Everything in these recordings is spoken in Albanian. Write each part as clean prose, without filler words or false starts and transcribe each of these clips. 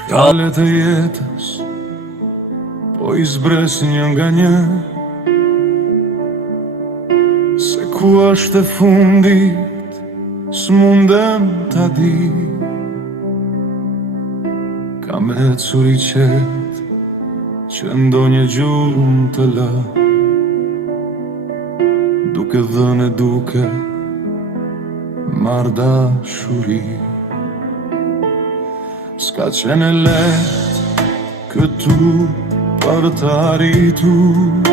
Shkalet e jetës po I zbres një nga një, se ku është e fundit s'mundem ta di. Kam ecur I qetë që ndonjë gjurmë të lë, duke dhënë e duke marrë dashuri. S'ka qenë lehtë këtu për të arritur,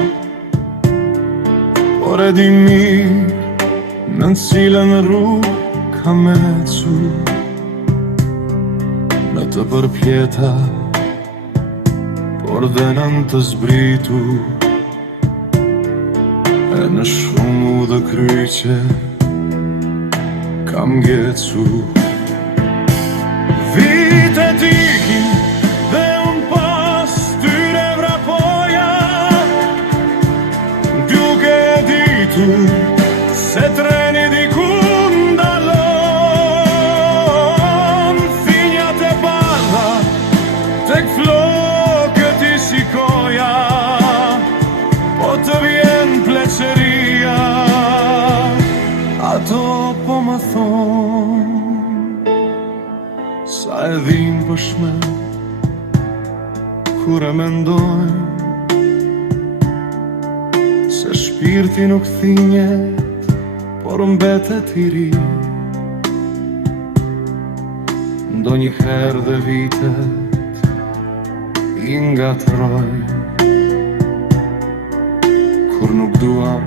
por e di mirë në cilën rrugë kam ecur. Në të përpjeta, por dhe në të zbritur, e në shumë udhë kryqe kam ngecur. Vitet ikin dhe unë pas tyre vrapoja, duke e ditur se treni diku ndalon. Thinjat e bardha tek flokët I shikoja, po të vjen pleqëria. Ato po më thonë sa e dhim pëshme kur e mendojnë, se shpirti nuk thinjet, por mbetet I ri. Ndonjëherë dhe vitet I ngatrojnë, kur nuk duam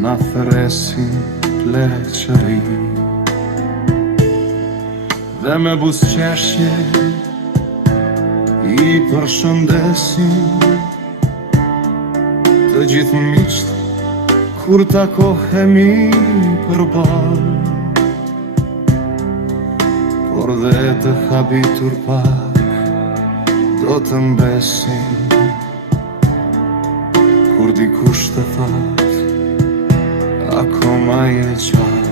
na thëresin pleqëri. Dhe me buzëqeshje I përshëndesim të gjithë miqt kur takohemi përballë, por dhe të habitur pak do të mbesim kur dikush të thot akoma je qartë.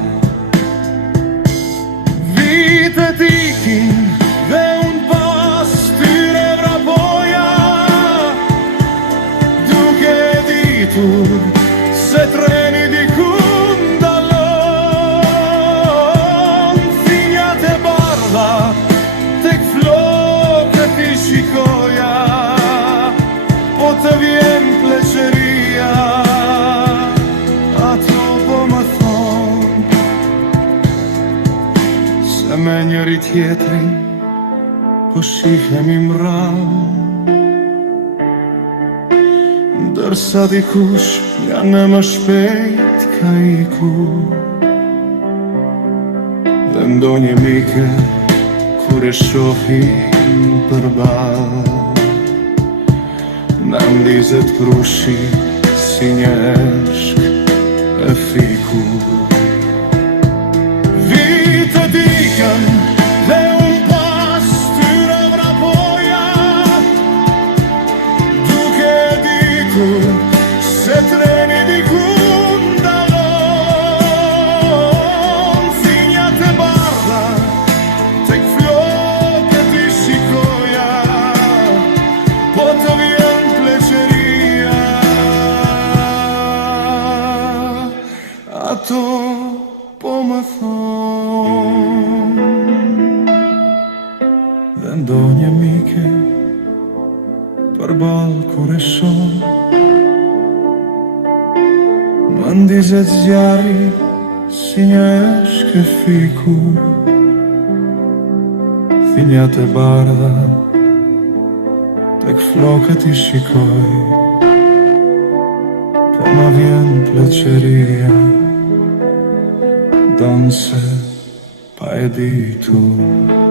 Vitet ikin dhe unë pas tyre vrapoja, duke e ditur se treni diku ndalon. Thinjat e bardha tek flokët I shikoja, po të vjen pleqëria. Ato po më thonë se me njëri tjetrin po shihemi mrallë, ndërsa dikush nga në më shpejt ka ikur. Dhe ndonjë mike kur e shohim përballë, na ndizet krushi si një eshk e fikur. Vitet ikën dhe unë pas tyre vrapoja, duke e ditur se treni diku ndalon. Thinjat e bardha tek flokët I shikoja, po të vjen pleqëria. Ato po më thonë, dhe ndonjë mike përballë kur e shoh, më ndizet zjarri si një eshk e fikur. Thinjat e bardha tek flokët I shikoj, po më vjen pleqëria, donë se pa e ditur.